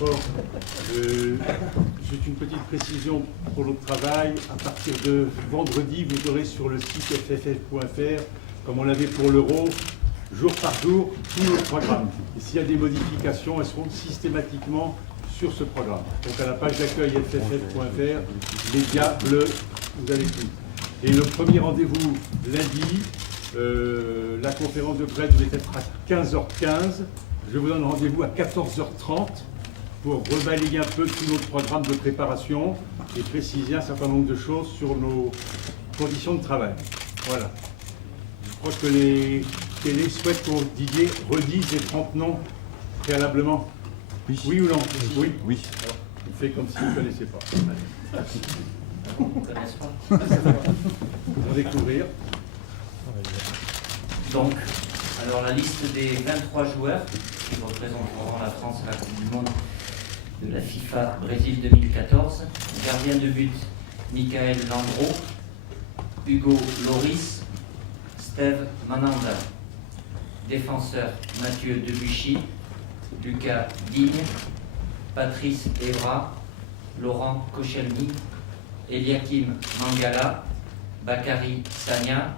Bon, juste une petite précision pour notre travail. À partir de vendredi, vous aurez sur le site fff.fr, comme on l'avait pour l'euro, jour par jour, tous nos programmes. Et s'il y a des modifications, elles seront systématiquement sur ce programme. Donc à la page d'accueil fff.fr, médias bleus, vous avez tout. Et le premier rendez-vous lundi, la conférence de presse devait être à 15h15. Je vous donne rendez-vous à 14h30 pour rebalayer un peu tout notre programme de préparation et préciser un certain nombre de choses sur nos conditions de travail. Voilà. Je crois que les télés souhaitent qu'on Didier redise les 30 noms préalablement. Oui, oui ou non? Oui. Oui. Alors, il fait comme s'il ne connaissait pas. Ils ne connaissent pas. On va découvrir. Donc, alors la liste des 23 joueurs qui représenteront la France à la Coupe du Monde de la FIFA Brésil 2014. Gardien de but, Michael Landreau, Hugo Loris, Steve Mananda. Défenseur, Mathieu Debuchy, Lucas Digne, Patrice Evra, Laurent Koscielny, Eliakim Mangala, Bakary Sagna,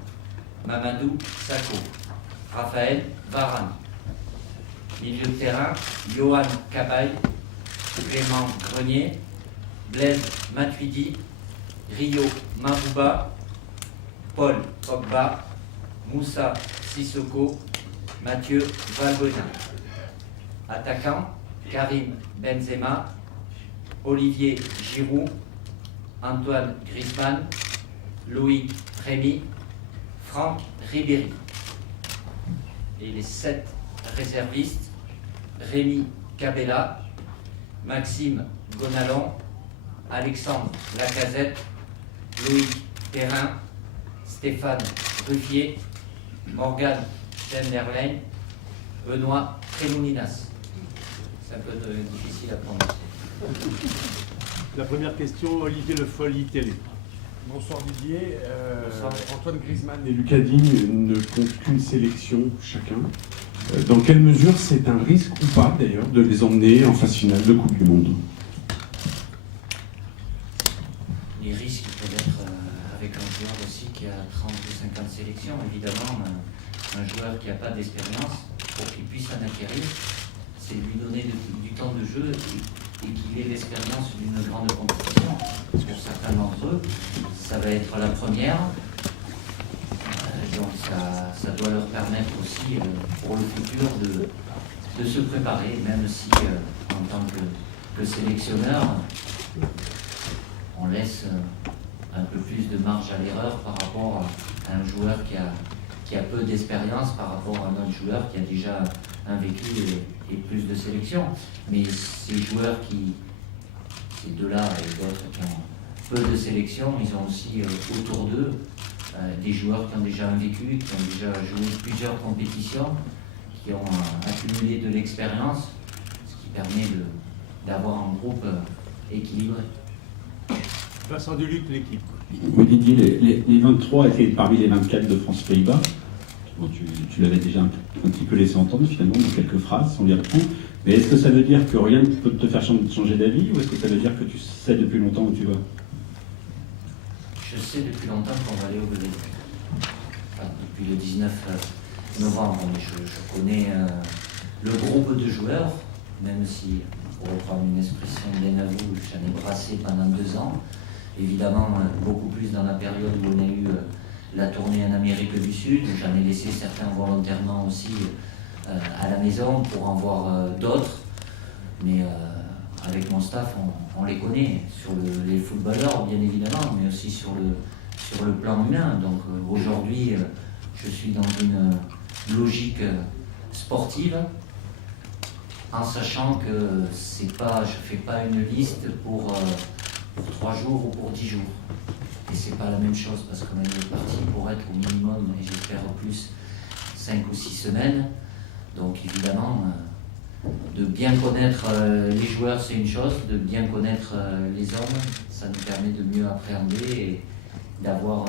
Mamadou Sakho, Raphaël Varane. Milieu de terrain, Johan Cabaye, Clément Grenier, Blaise Matuidi, Rio Mabouba, Paul Pogba, Moussa Sissoko, Mathieu Valbuena. Attaquant, Karim Benzema, Olivier Giroud, Antoine Griezmann, Loïc Rémy, Franck Ribéry. Et les 7 réservistes, Rémi Cabella, Maxime Gonalon, Alexandre Lacazette, Loïc Perrin, Stéphane Ruffier, Morgane Schneiderlein, Benoît Trémouninas. C'est un peu difficile à prononcer. La première question, Olivier Le Foll, Télé. Bonsoir Didier. Bonsoir. Antoine Griezmann et Lucas Digne ne comptent qu'une sélection chacun. Dans quelle mesure c'est un risque ou pas d'ailleurs de les emmener en phase finale de Coupe du Monde? Les risques peuvent être avec un joueur aussi qui a 30 ou 50 sélections. Évidemment, un joueur qui n'a pas d'expérience, pour qu'il puisse en acquérir, c'est lui donner du temps de jeu et qu'il ait l'expérience d'une grande compétition. Parce que certains d'entre eux, ça va être la première. Donc ça doit leur permettre aussi pour le futur de se préparer, même si en tant que sélectionneur, on laisse un peu plus de marge à l'erreur par rapport à un joueur qui a peu d'expérience par rapport à un autre joueur qui a déjà un vécu et plus de sélection. Mais ces joueurs ces deux-là et d'autres qui ont peu de sélection, ils ont aussi autour d'eux des joueurs qui ont déjà un vécu, qui ont déjà joué plusieurs compétitions, qui ont accumulé de l'expérience, ce qui permet d'avoir un groupe équilibré. Vincent Duluc, l'équipe. Oui, Didier, les 23 étaient parmi les 24 de France-Pays-Bas. Bon, tu l'avais déjà un petit peu laissé entendre finalement dans quelques phrases, on y reprend. Mais est-ce que ça veut dire que rien ne peut te faire changer d'avis, ou est-ce que ça veut dire que tu sais depuis longtemps où tu vas? Je sais depuis longtemps qu'on va aller au Brésil. Enfin, depuis le 19 novembre, je connais le groupe de joueurs, même si, pour reprendre une expression de Benavou, j'en ai brassé pendant 2 ans. Évidemment, beaucoup plus dans la période où on a eu la tournée en Amérique du Sud. J'en ai laissé certains volontairement aussi à la maison pour en voir d'autres. Mais avec mon staff, on les connaît, sur les footballeurs bien évidemment, mais aussi sur le plan humain. Donc aujourd'hui, je suis dans une logique sportive, en sachant que je ne fais pas une liste pour 3 jours ou pour 10 jours. Et c'est pas la même chose parce qu'on est parti pour être au minimum, et j'espère plus, 5 ou 6 semaines. Donc évidemment, de bien connaître les joueurs, c'est une chose, de bien connaître les hommes, ça nous permet de mieux appréhender et d'avoir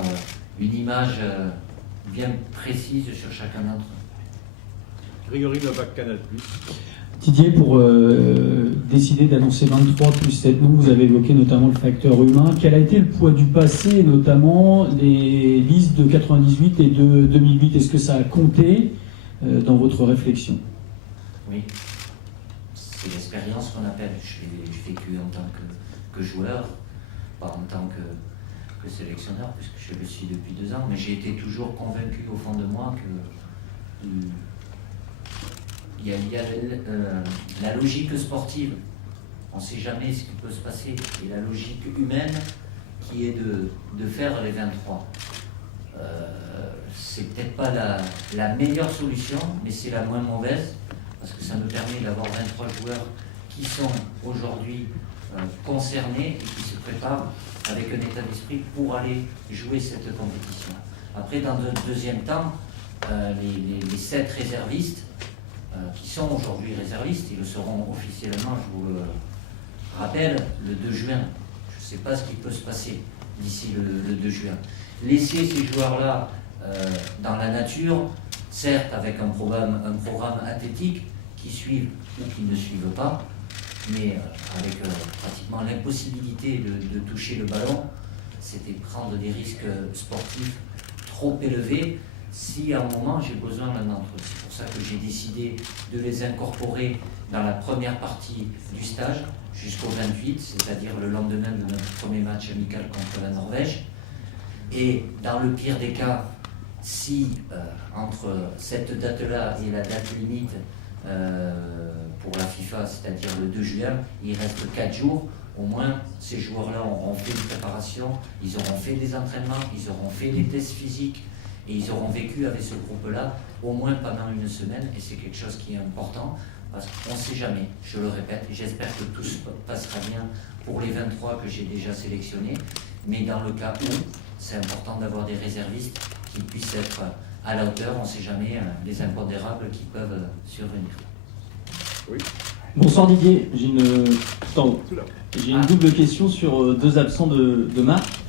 une image bien précise sur chacun d'entre eux. Grégory Novak, Canal+. Didier, pour décider d'annoncer 23 plus 7 noms, vous avez évoqué notamment le facteur humain. Quel a été le poids du passé, et notamment les listes de 98 et de 2008? Est-ce que ça a compté dans votre réflexion? Oui, c'est l'expérience qu'on appelle. Je l'ai vécu en tant que joueur, pas en tant que sélectionneur, puisque je le suis depuis 2 ans, mais j'ai été toujours convaincu au fond de moi que il y a la logique sportive. On ne sait jamais ce qui peut se passer. Et la logique humaine qui est de faire les 23. C'est peut-être pas la meilleure solution, mais c'est la moins mauvaise, parce que ça me permet d'avoir 23 joueurs qui sont aujourd'hui concernés et qui se préparent avec un état d'esprit pour aller jouer cette compétition. Après, dans un deuxième temps, les 7 réservistes, qui sont aujourd'hui réservistes, ils le seront officiellement, je vous le rappelle, le 2 juin. Je ne sais pas ce qui peut se passer d'ici le 2 juin. Laisser ces joueurs-là dans la nature, certes avec un programme athlétique, qui suivent ou qui ne suivent pas, mais avec pratiquement l'impossibilité de toucher le ballon, c'était prendre des risques sportifs trop élevés si à un moment j'ai besoin d'un d'entre eux. C'est pour ça que j'ai décidé de les incorporer dans la première partie du stage jusqu'au 28, c'est-à-dire le lendemain de notre premier match amical contre la Norvège. Et dans le pire des cas, si entre cette date-là et la date limite pour la FIFA, c'est-à-dire le 2 juin, il reste 4 jours, au moins ces joueurs-là auront fait une préparation, ils auront fait des entraînements, ils auront fait des tests physiques et ils auront vécu avec ce groupe-là au moins pendant 1 semaine, et c'est quelque chose qui est important parce qu'on ne sait jamais, je le répète, j'espère que tout se passera bien pour les 23 que j'ai déjà sélectionnés, mais dans le cas où c'est important d'avoir des réservistes qui puissent être à la hauteur, on ne sait jamais les impondérables qui peuvent survenir. Oui. Bonsoir Didier, j'ai une double question sur 2 absents de Marc.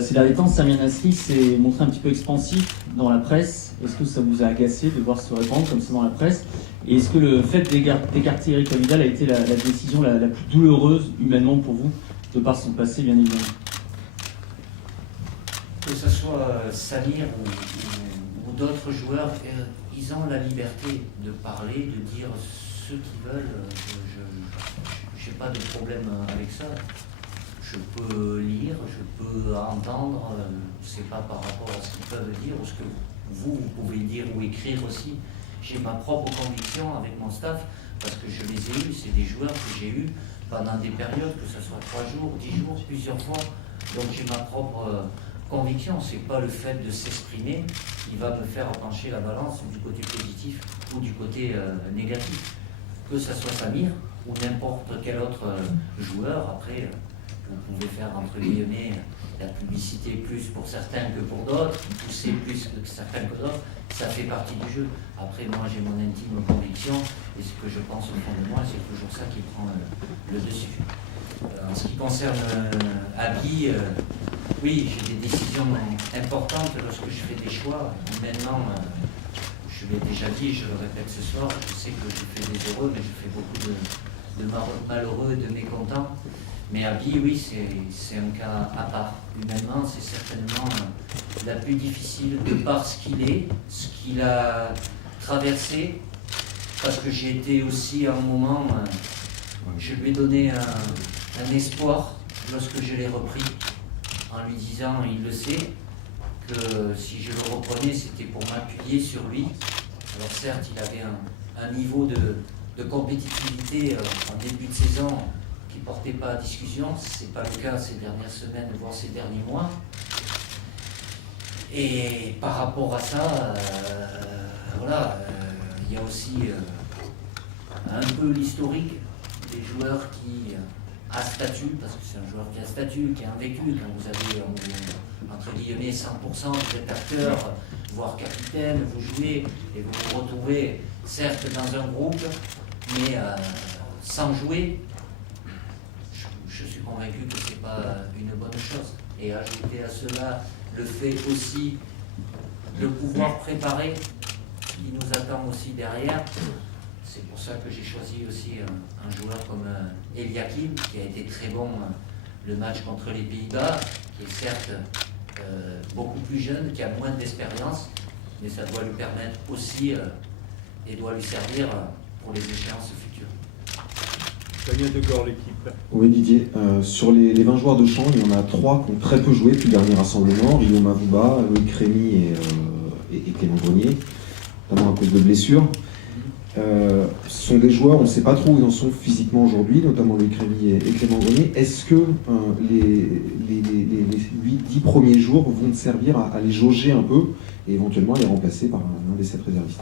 Ces derniers temps, Samir Nasri s'est montré un petit peu expansif dans la presse. Est-ce que ça vous a agacé de voir se répandre comme ça dans la presse? Et est-ce que le fait d'écarter Eric Abidal a été la décision la plus douloureuse humainement pour vous, de par son passé bien évidemment? Que ce soit Samir ou d'autres joueurs, ils ont la liberté de parler, de dire ce qu'ils veulent. Je n'ai pas de problème avec ça. Je peux lire, je peux entendre, c'est pas par rapport à ce qu'ils peuvent dire ou ce que vous pouvez dire ou écrire aussi. J'ai ma propre conviction avec mon staff parce que je les ai eus, c'est des joueurs que j'ai eus pendant des périodes, que ce soit 3 jours, 10 jours, plusieurs fois. Donc j'ai ma propre conviction, c'est pas le fait de s'exprimer qui va me faire pencher la balance du côté positif ou du côté négatif. Que ce soit Samir ou n'importe quel autre joueur, après vous pouvez faire entre guillemets la publicité plus pour certains que pour d'autres, pousser plus que certains que d'autres, ça fait partie du jeu. Après moi j'ai mon intime conviction et ce que je pense au fond de moi, c'est toujours ça qui prend le dessus. En ce qui concerne Abby, oui, j'ai des décisions importantes lorsque je fais des choix. Maintenant, je l'ai déjà dit, je le répète ce soir, je sais que je fais des heureux, mais je fais beaucoup de malheureux et de mécontents. Mais Abby, oui, c'est un cas à part. Humainement, c'est certainement la plus difficile de par ce qu'il est, ce qu'il a traversé, parce que j'ai été aussi à un moment, je lui ai donné un espoir lorsque je l'ai repris, en lui disant, il le sait, que si je le reprenais, c'était pour m'appuyer sur lui. Alors certes, il avait un niveau de compétitivité en début de saison qui ne portait pas à discussion. Ce n'est pas le cas ces dernières semaines, voire ces derniers mois. Et par rapport à ça, voilà, il y a aussi un peu l'historique des joueurs qui a statut, parce que c'est un joueur qui a statut, qui a un vécu. Quand vous avez entre guillemets 100%, vous êtes acteur, voire capitaine, vous jouez et vous vous retrouvez certes dans un groupe, mais sans jouer, je suis convaincu que ce n'est pas une bonne chose. Et ajouter à cela le fait aussi de pouvoir préparer ce qui nous attend aussi derrière, C'est pour ça que j'ai choisi aussi un joueur comme Eliakim, qui a été très bon le match contre les Pays-Bas, qui est certes beaucoup plus jeune, qui a moins d'expérience, mais ça doit lui permettre aussi et doit lui servir pour les échéances futures. Daniel Degor, l'équipe. Oui Didier, sur les 20 joueurs de champ, il y en a 3 qui ont très peu joué depuis le dernier rassemblement, Rio Mavouba, Loïc Rémy et Clément Grenier, notamment à cause de blessures. Ce sont des joueurs, on ne sait pas trop où ils en sont physiquement aujourd'hui, notamment Loïc Rémy et Clément Grenier. Est-ce que les 10 premiers jours vont te servir à les jauger un peu et éventuellement à les remplacer par un des 7 réservistes?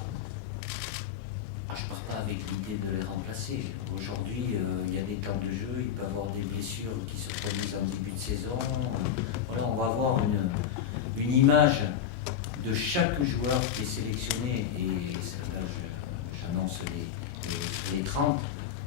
Je ne pars pas avec l'idée de les remplacer. Aujourd'hui, il y a des temps de jeu, il peut y avoir des blessures qui se produisent en début de saison. Voilà, on va avoir une image de chaque joueur qui est sélectionné, et là, j'annonce les 30,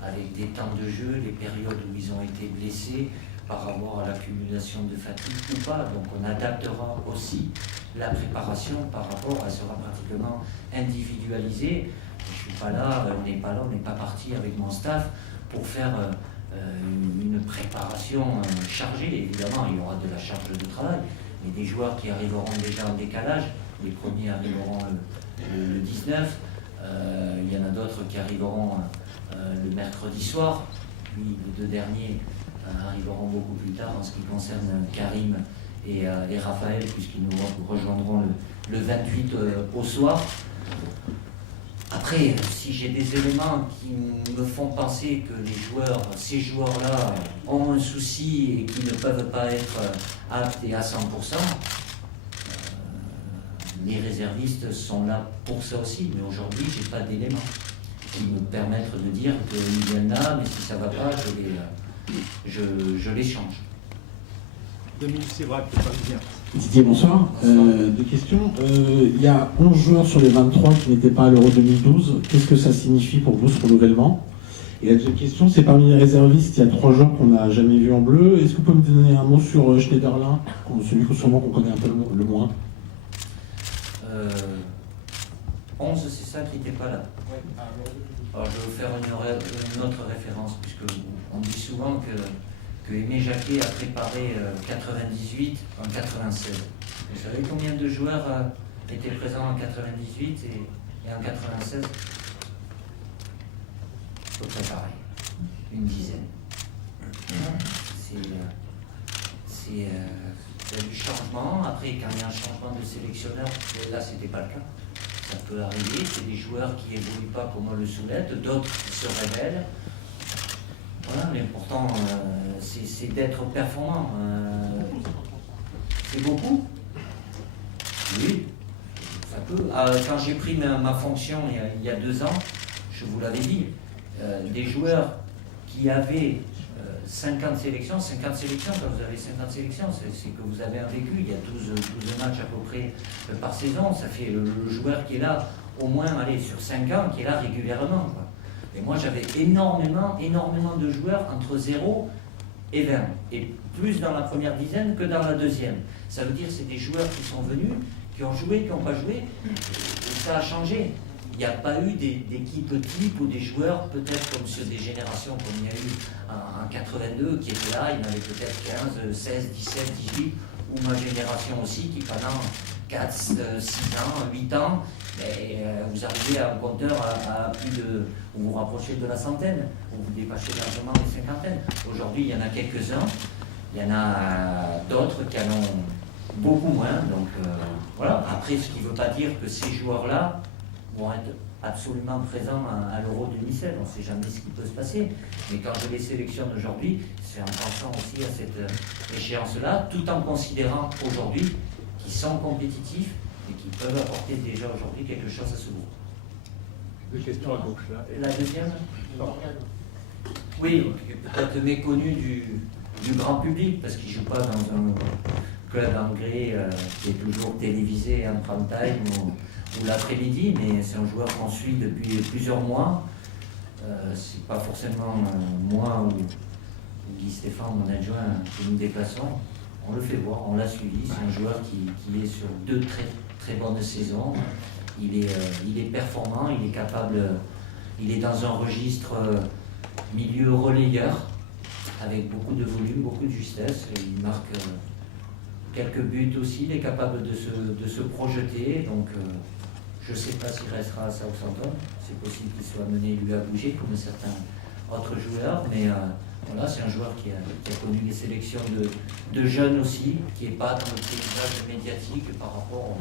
avec des temps de jeu, les périodes où ils ont été blessés par rapport à l'accumulation de fatigue ou pas. Donc on adaptera aussi la préparation par rapport, elle sera pratiquement individualisée. Je suis pas là, on n'est pas parti avec mon staff pour faire une préparation chargée. Évidemment, il y aura de la charge de travail, mais des joueurs qui arriveront déjà en décalage, les premiers arriveront le 19, il y en a d'autres qui arriveront le mercredi soir, puis les 2 derniers arriveront beaucoup plus tard en ce qui concerne Karim et Raphaël, puisqu'ils nous rejoindront le 28 au soir. Après, si j'ai des éléments qui me font penser que ces joueurs-là ont un souci et qui ne peuvent pas être aptes et à 100%, les réservistes sont là pour ça aussi. Mais aujourd'hui, je n'ai pas d'éléments qui me permettent de dire qu'ils viennent là, mais si ça ne va pas, je les change. Dominique Sévrac, le Parisien. Didier, bonsoir. 2 questions. Il y a 11 joueurs sur les 23 qui n'étaient pas à l'Euro 2012. Qu'est-ce que ça signifie pour vous, ce renouvellement? Et la deuxième question, c'est parmi les réservistes, il y a 3 joueurs qu'on n'a jamais vus en bleu. Est-ce que vous pouvez me donner un mot sur Schneiderlin, celui qu'on connaît un peu le moins? 11, c'est ça qui n'était pas là. Alors je vais vous faire une autre référence, puisqu'on dit souvent que Aimé Jacquet a préparé 98 en 96. Vous savez combien de joueurs étaient présents en 98 et en 96? À peu près pareil, une dizaine. Il y a du changement. Après, quand il y a un changement de sélectionneur, là c'était pas le cas. Ça peut arriver, c'est des joueurs qui évoluent pas comme on le souhaite, d'autres qui se révèlent. Voilà, l'important, c'est d'être performant. C'est beaucoup? Oui, ça peut. Quand j'ai pris ma fonction il y a 2 ans, je vous l'avais dit, des joueurs qui avaient 50 sélections, quand vous avez 50 sélections, c'est que vous avez un vécu. Il y a 12 matchs à peu près par saison. Ça fait le joueur qui est là, au moins, sur 5 ans, qui est là régulièrement, quoi. Et moi, j'avais énormément de joueurs entre 0 et 20. Et plus dans la première dizaine que dans la deuxième. Ça veut dire que c'est des joueurs qui sont venus, qui ont joué, qui n'ont pas joué. Et ça a changé. Il n'y a pas eu d'équipe type ou des joueurs, peut-être comme sur des générations comme il y a eu en 82, qui étaient là, il y en avait peut-être 15, 16, 17, 18, ou ma génération aussi, qui pendant 4, 6 ans, 8 ans, et vous arrivez à un compteur à plus de... Vous vous rapprochez de la centaine, vous dépassez largement les cinquantaines. Aujourd'hui, il y en a quelques-uns, il y en a d'autres qui en ont beaucoup moins. Donc voilà. Après, ce qui ne veut pas dire que ces joueurs-là vont être absolument présents à l'Euro 2016. On ne sait jamais ce qui peut se passer. Mais quand je les sélectionne aujourd'hui, c'est en pensant aussi à cette échéance-là, tout en considérant aujourd'hui qu'ils sont compétitifs et qu'ils peuvent apporter déjà aujourd'hui quelque chose à ce groupe. 2 questions à gauche, là. Et la deuxième? Oui, peut-être méconnu du grand public, parce qu'il ne joue pas dans un club anglais qui est toujours télévisé en prime time ou l'après-midi, mais c'est un joueur qu'on suit depuis plusieurs mois. C'est pas forcément moi ou Guy Stéphane, mon adjoint, qui nous déplaçons. On le fait voir, on l'a suivi. C'est un joueur qui est sur 2 très bonnes saisons. Il est performant, il est capable Il est dans un registre milieu relayeur, avec beaucoup de volume, beaucoup de justesse. Et il marque quelques buts aussi, il est capable de se projeter. Donc je ne sais pas s'il restera à Southampton. C'est possible qu'il soit amené lui à bouger comme certains autres joueurs. Mais voilà, c'est un joueur qui a connu les sélections de jeunes aussi, qui n'est pas dans le paysage médiatique par rapport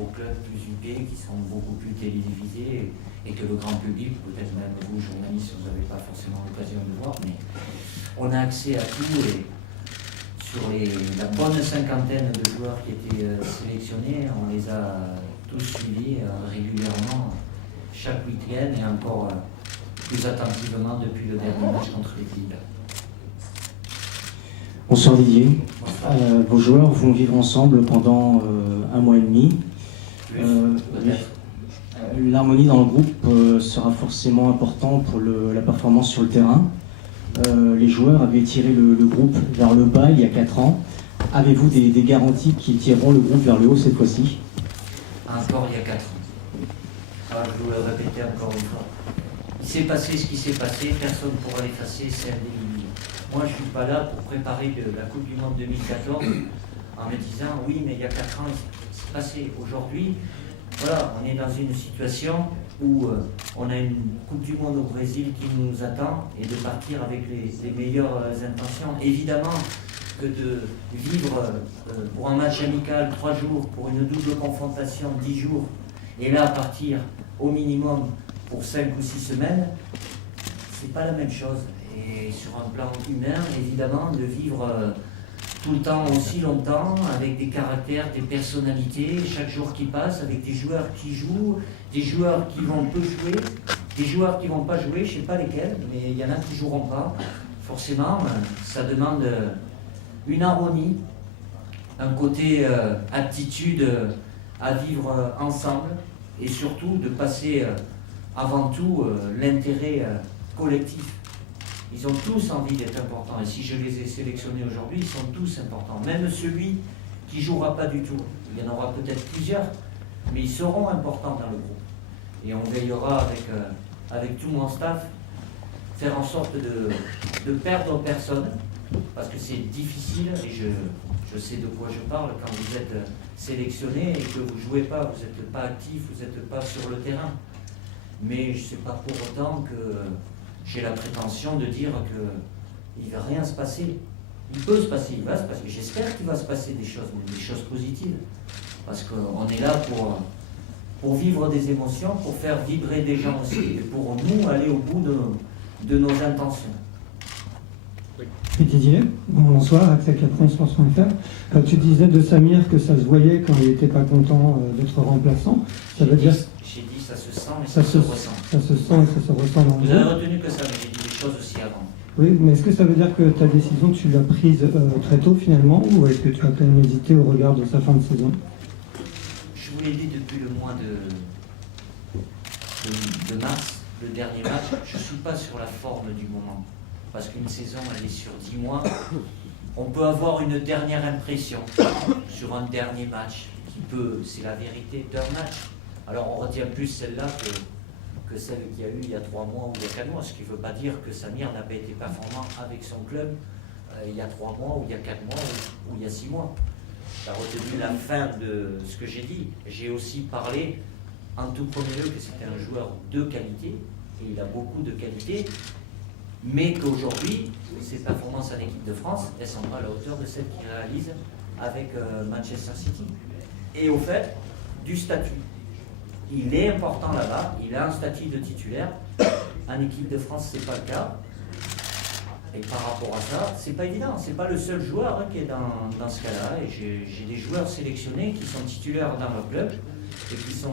aux clubs plus huppés qui sont beaucoup plus télévisés et que le grand public, peut-être même vous, journalistes, vous n'avez pas forcément l'occasion de voir, mais on a accès à tout et sur la bonne cinquantaine de joueurs qui étaient sélectionnés, on les a tous suivis régulièrement chaque week-end et encore plus attentivement depuis le dernier match contre les Pays-Bas. Bonsoir Didier. Vos joueurs vont vivre ensemble pendant 1 mois et demi. L'harmonie dans le groupe sera forcément important pour la performance sur le terrain. Les joueurs avaient tiré le groupe vers le bas il y a 4 ans. Avez-vous des garanties qui tireront le groupe vers le haut cette fois-ci? Encore il y a 4 ans. Alors, je vous le répéter encore une fois. Il s'est passé ce qui s'est passé, personne ne pourra l'effacer, c'est indélébile. Moi, je ne suis pas là pour préparer la Coupe du Monde 2014 en me disant oui, mais il y a 4 ans, il s'est passé. Aujourd'hui, voilà, on est dans une situation où on a une Coupe du Monde au Brésil qui nous attend et de partir avec les meilleures intentions. Évidemment que de vivre pour un match amical 3 jours, pour une double confrontation 10 jours, et là partir au minimum pour 5 ou 6 semaines, c'est pas la même chose. Et sur un plan humain, évidemment, de vivre tout le temps aussi longtemps, avec des caractères, des personnalités, chaque jour qui passe, avec des joueurs qui jouent, des joueurs qui vont peu jouer, des joueurs qui vont pas jouer, je sais pas lesquels, mais il y en a qui joueront pas. Forcément, ça demande une harmonie, un côté aptitude à vivre ensemble, et surtout de passer avant tout l'intérêt collectif. Ils ont tous envie d'être importants. Et si je les ai sélectionnés aujourd'hui, ils sont tous importants. Même celui qui ne jouera pas du tout. Il y en aura peut-être plusieurs, mais ils seront importants dans le groupe. Et on veillera avec tout mon staff, faire en sorte de perdre personne, parce que c'est difficile, et je sais de quoi je parle, quand vous êtes sélectionné et que vous ne jouez pas, vous n'êtes pas actif, vous n'êtes pas sur le terrain. Mais je ne sais pas pour autant que j'ai la prétention de dire qu'il ne va rien se passer. Il peut se passer, il va se passer. J'espère qu'il va se passer des choses positives. Parce qu'on est là pour vivre des émotions, pour faire vibrer des gens aussi, et pour nous aller au bout de nos intentions. Didier, bonsoir, Axel Capron, Sports.fr. Quand tu disais de Samir que ça se voyait quand il n'était pas content d'être remplaçant, ça veut dire... J'ai dit ça se sent, mais ça se ressent. Ça se sent et ça se ressent dans le Vous avez retenu que ça, mais j'ai dit des choses aussi avant. Oui, mais est-ce que ça veut dire que ta décision, tu l'as prise très tôt finalement, ou est-ce que tu as quand même hésité au regard de sa fin de saison? Je vous l'ai dit depuis le mois de mars, le dernier match, je ne suis pas sur la forme du moment. Parce qu'une saison, elle est sur 10 mois. On peut avoir une dernière impression sur un dernier match, qui peut, c'est la vérité, d'un match. Alors on retient plus celle-là que celle qu'il y a eu il y a 3 mois ou il y a 4 mois, ce qui ne veut pas dire que Samir n'a pas été performant avec son club il y a 3 mois ou il y a 4 mois ou il y a 6 mois. J'ai retenu la fin de ce que j'ai dit. J'ai aussi parlé en tout premier lieu que c'était un joueur de qualité, et il a beaucoup de qualité, mais qu'aujourd'hui, ses performances en équipe de France, elles ne sont pas à la hauteur de celles qu'il réalise avec Manchester City. Et au fait, du statut. Il est important là-bas, il a un statut de titulaire. En équipe de France, ce n'est pas le cas. Et par rapport à ça, c'est pas évident. C'est pas le seul joueur qui est dans ce cas-là. Et j'ai des joueurs sélectionnés qui sont titulaires dans leur club et qui sont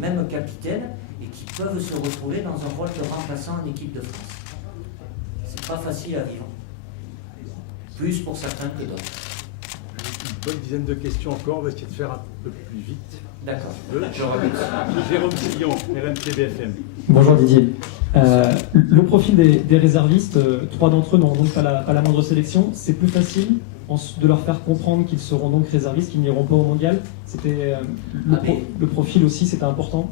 même capitaines et qui peuvent se retrouver dans un rôle de remplaçant en équipe de France. C'est pas facile à vivre. Plus pour certains que d'autres. Une bonne dizaine de questions encore, on va essayer de faire un peu plus vite. D'accord. Jérôme Sillon, RMC BFM. Bonjour Didier. Le profil des réservistes, 3 d'entre eux n'ont donc pas la moindre sélection. C'est plus facile de leur faire comprendre qu'ils seront donc réservistes, qu'ils n'iront pas au mondial. C'était le profil aussi, c'était important.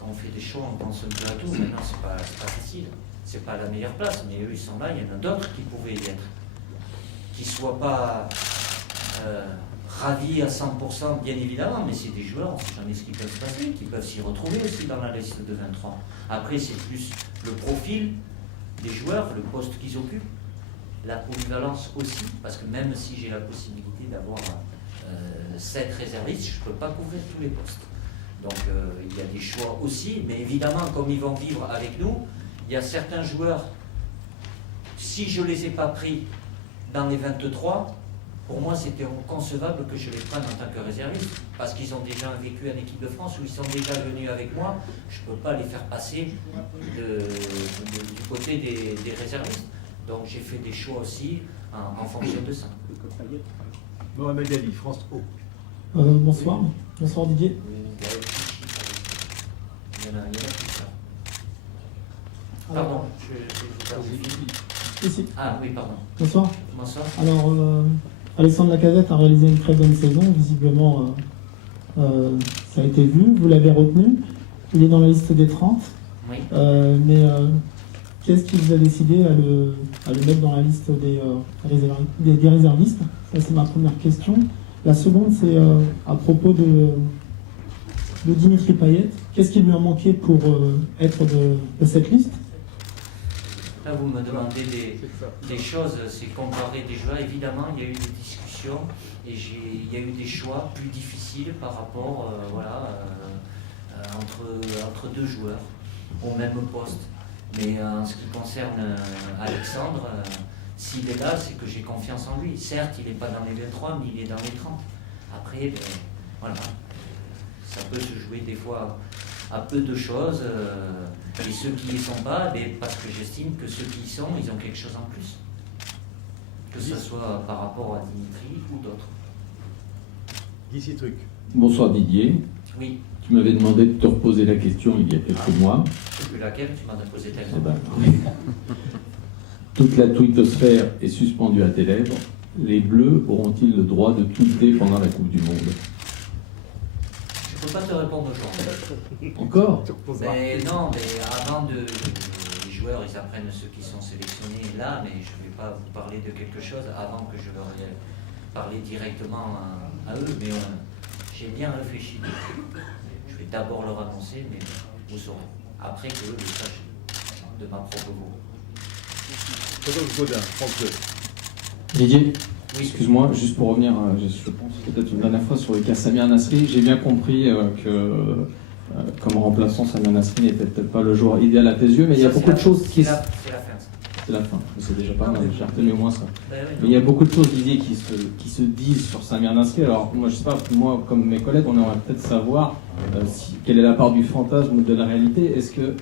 Quand quand on fait des choix, on pense un peu à tout. Maintenant, c'est pas facile. C'est pas la meilleure place, mais eux, ils sont là. Il y en a d'autres qui pouvaient y être. Qui ne soient pas ravis à 100%, bien évidemment, mais c'est des joueurs, on ne sait jamais ce qui peut se passer, qui peuvent s'y retrouver aussi dans la liste de 23. Après, c'est plus le profil des joueurs, le poste qu'ils occupent, la polyvalence aussi, parce que même si j'ai la possibilité d'avoir 7 réservistes, je ne peux pas couvrir tous les postes. Donc il y a des choix aussi, mais évidemment, comme ils vont vivre avec nous, il y a certains joueurs, si je ne les ai pas pris dans les 23, pour moi, c'était inconcevable que je les prenne en tant que réserviste, parce qu'ils ont déjà vécu en équipe de France, ou ils sont déjà venus avec moi, je ne peux pas les faire passer du côté des réservistes. Donc j'ai fait des choix aussi en fonction de ça. Mohamed Ali, France O. Bonsoir. Bonsoir Didier. Il y en a plus ça. Pardon, je Ici. Ah oui, pardon. Bonsoir. Bonsoir. Alors, Alexandre Lacazette a réalisé une très bonne saison. Visiblement, ça a été vu. Vous l'avez retenu. Il est dans la liste des 30. Oui. Mais qu'est-ce qui vous a décidé à le mettre dans la liste des réservistes? Ça, c'est ma première question. La seconde, c'est à propos de Dimitri Payet. Qu'est-ce qui lui a manqué pour être de cette liste? Là, vous me demandez des choses, c'est comparer des joueurs. Évidemment, il y a eu des discussions et il y a eu des choix plus difficiles par rapport entre deux joueurs au même poste. Mais en ce qui concerne Alexandre, s'il est là, c'est que j'ai confiance en lui. Certes, il n'est pas dans les 23, mais il est dans les 30. Après, voilà, ça peut se jouer des fois à peu de choses. Et ceux qui n'y sont pas, parce que j'estime que ceux qui y sont, ils ont quelque chose en plus. Que ce soit par rapport à Dimitri ou d'autres. Guy Citruc. Bonsoir Didier. Oui. Tu m'avais demandé de te reposer la question il y a quelques mois. Et laquelle tu m'as posé ta question? Toute la twittosphère est suspendue à tes lèvres. Les Bleus auront-ils le droit de tweeter pendant la Coupe du Monde? Je ne peux pas te répondre aujourd'hui. Encore? Mais non, mais avant les joueurs, ils apprennent ceux qui sont sélectionnés là, mais je ne vais pas vous parler de quelque chose avant que je leur ai parlé directement à eux. Mais j'ai bien réfléchi. Je vais d'abord leur annoncer, mais vous saurez. Après que eux le sachent de ma propre voix. Rodolphe Gaudin, France 2. Didier, Oui. excuse-moi, juste pour revenir, je pense peut-être une dernière fois sur le cas Samir Nasri, j'ai bien compris que comme remplaçant, Samir Nasri n'est peut-être pas le joueur idéal à tes yeux, mais il y a beaucoup de choses qui... C'est la fin. C'est la fin, c'est déjà pas mal, j'ai retenu au moins ça. Ben oui, Mais il y a beaucoup de choses, Didier, qui se disent sur Samir Nasri. Alors, moi, je sais pas, moi, comme mes collègues, on aimerait peut-être savoir quelle est la part du fantasme ou de la réalité. Est-ce que,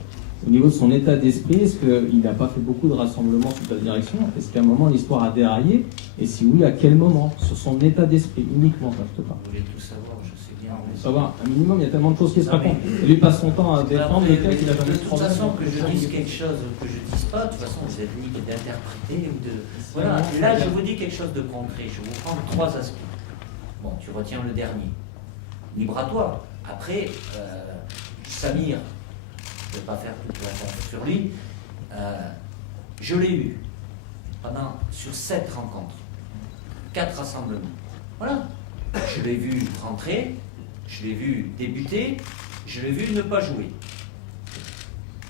au niveau de son état d'esprit, est-ce qu'il n'a pas fait beaucoup de rassemblements sous ta direction? Est-ce qu'à un moment, l'histoire a déraillé? Et si oui, à quel moment? Sur son état d'esprit, uniquement, ça, je te parle. vous voulez tout savoir, je sais bien. Pour savoir, un minimum, il y a tellement de choses qui se Non, mais- racontent. Et lui passe son temps à défendre le fait qu'il a de jamais de toute problème. façon, que je dise quelque chose ou que je dise pas, de toute façon, vous êtes libre d'interpréter ou de... Voilà, là, je vous dis quelque chose de concret. Je vous prends 3 aspects. Bon, tu retiens le dernier. Libre à toi. Après, Samir, je ne vais pas faire toute la confiance sur lui, je l'ai eu sur 7 rencontres, 4 rassemblements. Voilà. Je l'ai vu rentrer, je l'ai vu débuter, je l'ai vu ne pas jouer.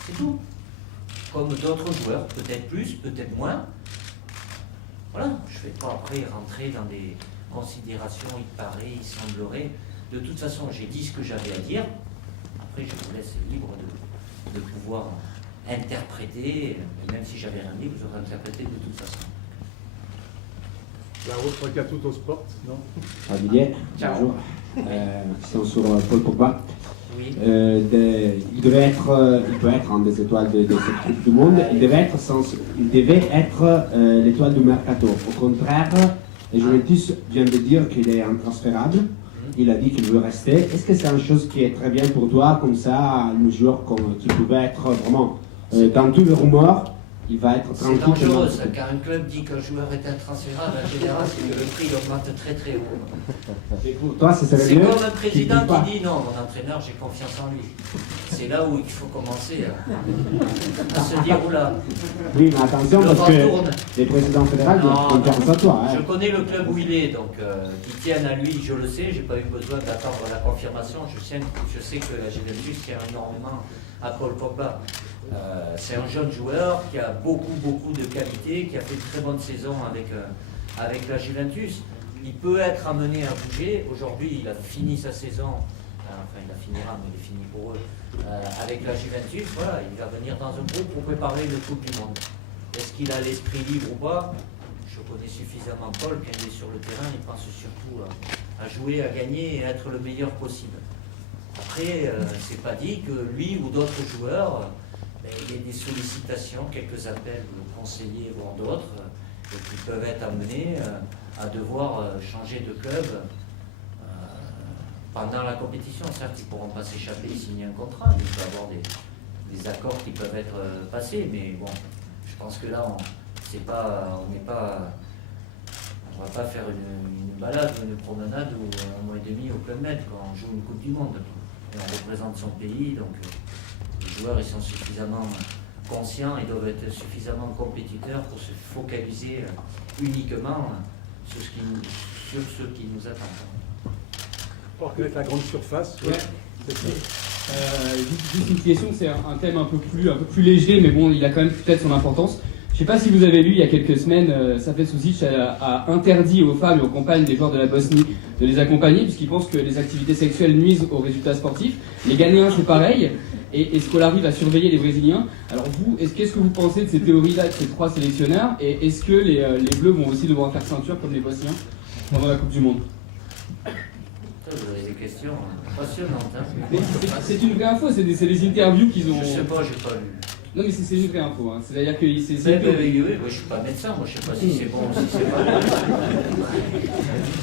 C'est tout. Comme d'autres joueurs, peut-être plus, peut-être moins. Voilà, je ne vais pas après rentrer dans des considérations, il paraît, il semblerait. De toute façon, j'ai dit ce que j'avais à dire. Après, je vous laisse libre de pouvoir interpréter. Et même si j'avais rien dit, vous aurez interprété de toute façon. La route 3 tout au sport, non? Didier, Ciao. bonjour. Question sur Paul Pogba. Oui. Il peut être un des étoiles de cette Coupe du Monde. Il devait être l'étoile du mercato. Au contraire, la Juventus vient de dire qu'il est intransférable. Il a dit qu'il veut rester. Est-ce que c'est une chose qui est très bien pour toi, comme ça, un joueur qui pouvait être vraiment dans tous les rumeurs, il va être C'est tranquille. dangereux ça, car un club dit qu'un joueur est intransférable, en général, c'est que le prix il augmente très très haut. Et pour toi, ce serait C'est mieux comme un président qu'il dise pas. qui dit non, mon entraîneur, j'ai confiance en lui. c'est là où il faut commencer à se dire oula. Oui, mais attention, le parce vent que tourne. les présidents fédéraux font faire ça toi. Je connais le club où il est, donc ils tiennent à lui, je le sais, j'ai pas eu besoin d'attendre la confirmation. Je sais que la Juventus tient énormément à Paul Pogba. C'est un jeune joueur qui a beaucoup de qualité, qui a fait une très bonne saison avec la Juventus. Il peut être amené à bouger. Aujourd'hui, il a fini sa saison, enfin il la finira, mais il est fini pour eux, avec la Juventus. Voilà, il va venir dans un groupe pour préparer le Coupe du Monde. Est-ce qu'il a l'esprit libre ou pas? Je connais suffisamment Paul, quand il est sur le terrain, il pense surtout à jouer, à gagner et à être le meilleur possible. Après, c'est pas dit que lui ou d'autres joueurs, il y ait des sollicitations, quelques appels de conseillers voire d'autres, qui peuvent être amenés à devoir changer de club pendant la compétition. Certes, ils ne pourront pas s'échapper et signer un contrat, il peut y avoir des accords qui peuvent être passés, mais bon, je pense que là, on va pas faire une balade ou une promenade ou un mois et demi au Club Med quand on joue une Coupe du Monde. Et on représente son pays, donc les joueurs ils sont suffisamment conscients et doivent être suffisamment compétiteurs pour se focaliser uniquement sur ce qui nous attend. Pour reconnaître la grande surface, ouais. C'est juste une question, c'est un thème un peu plus léger, mais bon, il a quand même peut-être son importance. Je ne sais pas si vous avez lu, il y a quelques semaines, Safet Susic a interdit aux femmes et aux compagnes des joueurs de la Bosnie de les accompagner, puisqu'il pense que les activités sexuelles nuisent aux résultats sportifs. Les Ghanéens, c'est pareil, et Scolari va surveiller les Brésiliens. Alors vous, qu'est-ce que vous pensez de ces théories-là de ces trois sélectionneurs, et est-ce que les Bleus vont aussi devoir faire ceinture comme les Bosniens pendant la Coupe du Monde? Vous avez des questions passionnantes. Hein. C'est une vraie info, c'est des interviews qu'ils ont... Je sais pas, j'ai pas lu. Non mais c'est une vraie info, hein. C'est-à-dire que c'est... Oui, moi je suis pas médecin, moi je sais pas si c'est bon ou si c'est pas bon.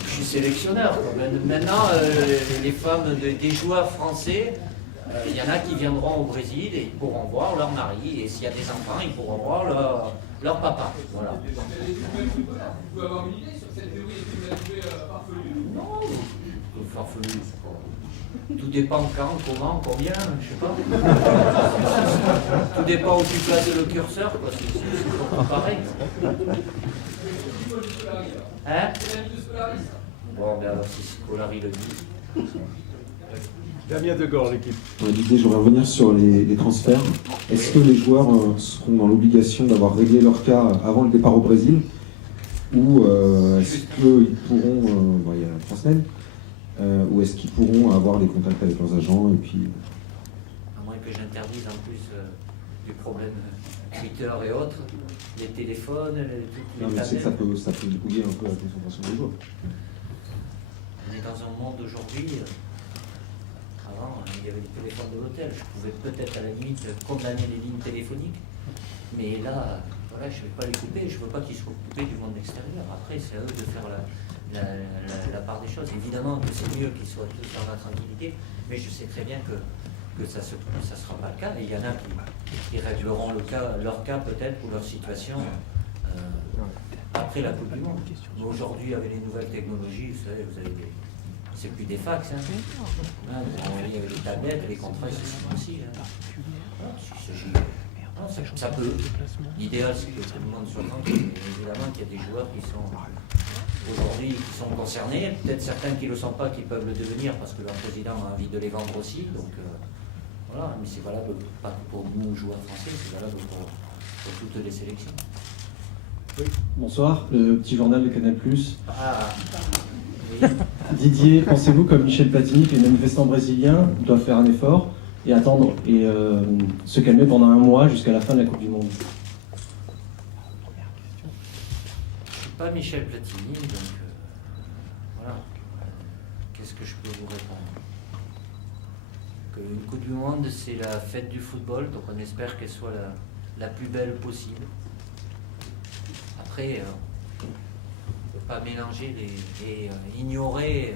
Je suis sélectionneur. Maintenant, les femmes des joueurs français, il y en a qui viendront au Brésil et ils pourront voir leur mari, et s'il y a des enfants, ils pourront voir leur papa. Voilà. Vous pouvez avoir une idée sur cette théorie, est-ce que vous la trouvez farfelue? Non, farfelue. Tout dépend quand, comment, combien, je sais pas. Tout dépend où tu places le curseur, quoi. C'est pas pareil. Hein? Bon, ben alors si Scolari le dit. Damien Degore, l'équipe. L'idée, je voudrais revenir sur les transferts. Est-ce que les joueurs seront dans l'obligation d'avoir réglé leur cas avant le départ au Brésil? Ou est-ce qu'ils pourront, il y a 3 semaines, ou est-ce qu'ils pourront avoir des contacts avec leurs agents et puis... À moins que j'interdise en plus du problème Twitter et autres, les téléphones, les Non, mais c'est que ça peut dépouiller un peu la concentration des joueurs. On est dans un monde aujourd'hui, avant il y avait les téléphones de l'hôtel, je pouvais peut-être à la limite condamner les lignes téléphoniques, mais là, voilà, je ne vais pas les couper, je ne veux pas qu'ils soient coupés du monde extérieur. Après, c'est à eux de faire la part des choses. Évidemment que c'est mieux qu'ils soient tous dans la tranquillité, mais je sais très bien que ça ne sera pas le cas. Et il y en a qui régleront leur cas peut-être ou leur situation après la Coupe du Monde. Mais aujourd'hui, avec les nouvelles technologies, vous savez, c'est plus des fax. Hein. Là, vous envoyez avec les tablettes, les contrats, c'est aussi. Ça peut. L'idéal, c'est que tout le monde soit tranquille. Évidemment qu'il y a des joueurs qui sont aujourd'hui concernés. Peut-être certains qui ne le sont pas, qui peuvent le devenir parce que leur président a envie de les vendre aussi. Donc voilà, mais c'est valable pas que pour nous, joueurs français, c'est valable pour toutes les sélections. Oui. Bonsoir, le petit journal de Canal+. Ah. Oui. Didier, pensez-vous comme Michel Platini que les manifestants brésiliens doivent faire un effort et attendre et se calmer pendant un mois jusqu'à la fin de la Coupe du Monde? Je ne suis pas Michel Platini, donc voilà. Qu'est-ce que je peux vous répondre? Une Coupe du Monde, c'est la fête du football, donc on espère qu'elle soit la plus belle possible. Après, on ne peut pas mélanger et ignorer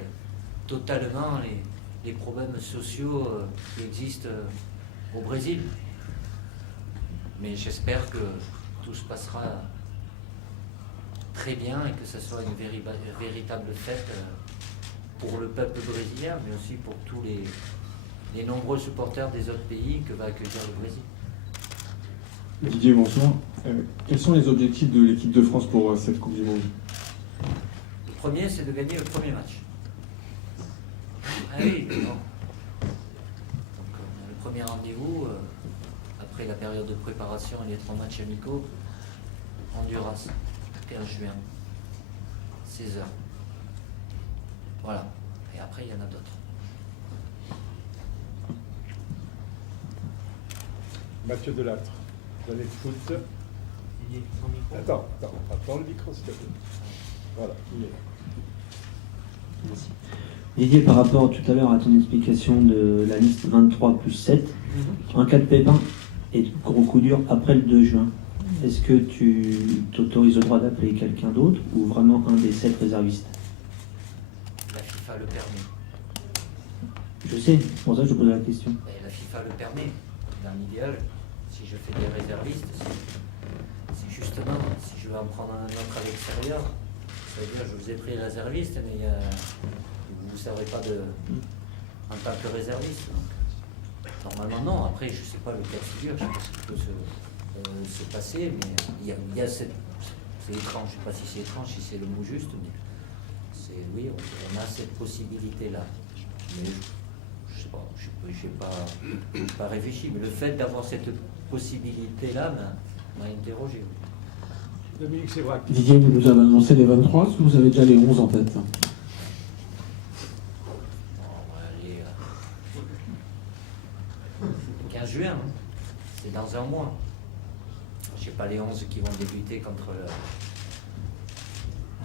totalement les problèmes sociaux qui existent au Brésil. Mais j'espère que tout se passera très bien et que ce soit une véritable fête pour le peuple brésilien, mais aussi pour tous les les nombreux supporters des autres pays que va accueillir le Brésil. Didier, bonsoir. Quels sont les objectifs de l'équipe de France pour cette Coupe du Monde? Le premier, c'est de gagner le premier match. Ah oui, non. Donc, le premier rendez-vous, après la période de préparation et les 3 matchs amicaux, Honduras, 15 juin, 16h. Voilà. Et après, il y en a d'autres. Mathieu Delattre, Planète Foot. Attends le micro s'il te plaît. Voilà, il est là. Merci. Didier, par rapport tout à l'heure à ton explication de la liste 23 plus 7, en cas de pépin et de gros coup dur après le 2 juin, est-ce que tu t'autorises le droit d'appeler quelqu'un d'autre ou vraiment un des 7 réservistes? La FIFA le permet. Je sais, c'est pour ça que je pose la question. Et la FIFA le permet. Dans l'idéal, si je fais des réservistes, c'est justement, si je veux en prendre un autre à l'extérieur, ça veut dire que je vous ai pris réserviste, mais vous ne servez pas en tant que réserviste. Donc, normalement, non. Après, je ne sais pas le cas de figure, je sais pas ce qui peut se passer, mais il y a cette. C'est étrange, je ne sais pas si c'est étrange, si c'est le mot juste, mais oui, on a cette possibilité-là. Mais je sais pas, je n'ai pas réfléchi, mais le fait d'avoir cette possibilité-là m'a interrogé. Dominique Sévrac. Didier, vous nous avez annoncé les 23, est-ce que vous avez déjà les 11 en tête? Bon, on va aller 15 juin, hein. C'est dans un mois. Je n'ai pas les 11 qui vont débuter contre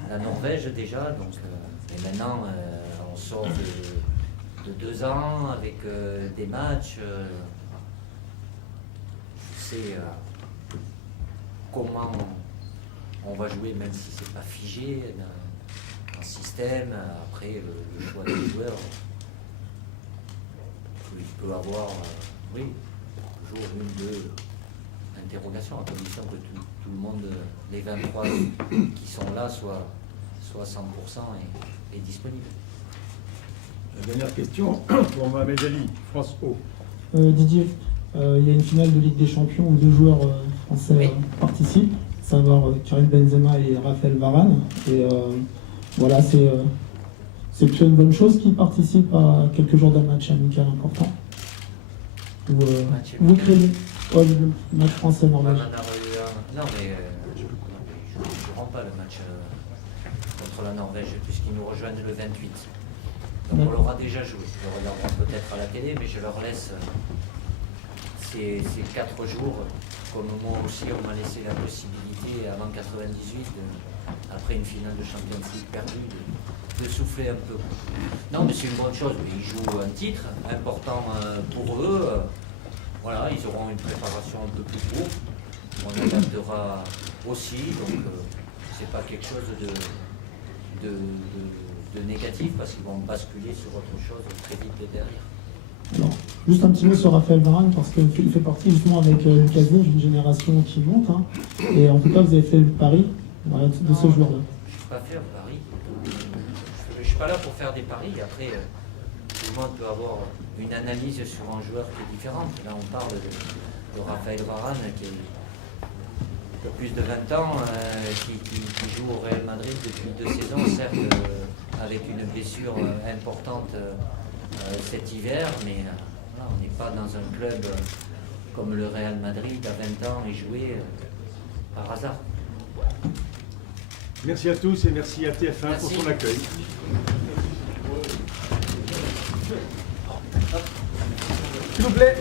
la Norvège déjà, donc et maintenant on sort de 2 ans avec des matchs. Je sais comment on va jouer, même si c'est pas figé, un système. Après, le choix des joueurs, il peut avoir, oui, toujours 1 ou 2 interrogations, à condition que tout le monde, les 23 qui sont là, soient 100% et disponibles. La dernière question pour Mohamed Ali, France O. Didier, il y a une finale de Ligue des Champions où 2 joueurs français participent, à savoir Karim Benzema et Raphaël Varane. Et voilà, c'est plutôt une bonne chose qu'ils participent à quelques jours d'un match amical important. Vous créez le match français-Norvège. Non, mais je ne rends pas le match contre la Norvège, puisqu'ils nous rejoignent le 28. Donc on l'aura déjà joué. Je le regarderai peut-être à la télé, mais je leur laisse ces 4 jours, comme moi aussi on m'a laissé la possibilité avant 98, après une finale de Champions League perdue, de souffler un peu. Non, mais c'est une bonne chose. Ils jouent un titre important pour eux. Voilà, ils auront une préparation un peu plus courte. On adaptera aussi, donc c'est pas quelque chose de négatif, parce qu'ils vont basculer sur autre chose très vite derrière. Alors, juste un petit mot sur Raphaël Varane, parce qu'il fait partie justement avec Lucas Digne d'une génération qui monte. Hein. Et en tout cas, vous avez fait le pari voilà, de ce joueur-là. Je ne suis pas faire de paris. Je ne suis pas là pour faire des paris. Après, tout le monde peut avoir une analyse sur un joueur qui est différente. Là, on parle de Raphaël Varane qui a plus de 20 ans, qui joue au Real Madrid depuis 2 saisons, certes avec une blessure importante cet hiver, mais voilà, on n'est pas dans un club comme le Real Madrid à 20 ans et jouer par hasard. Merci à tous et merci à TF1 pour son accueil. S'il vous plaît.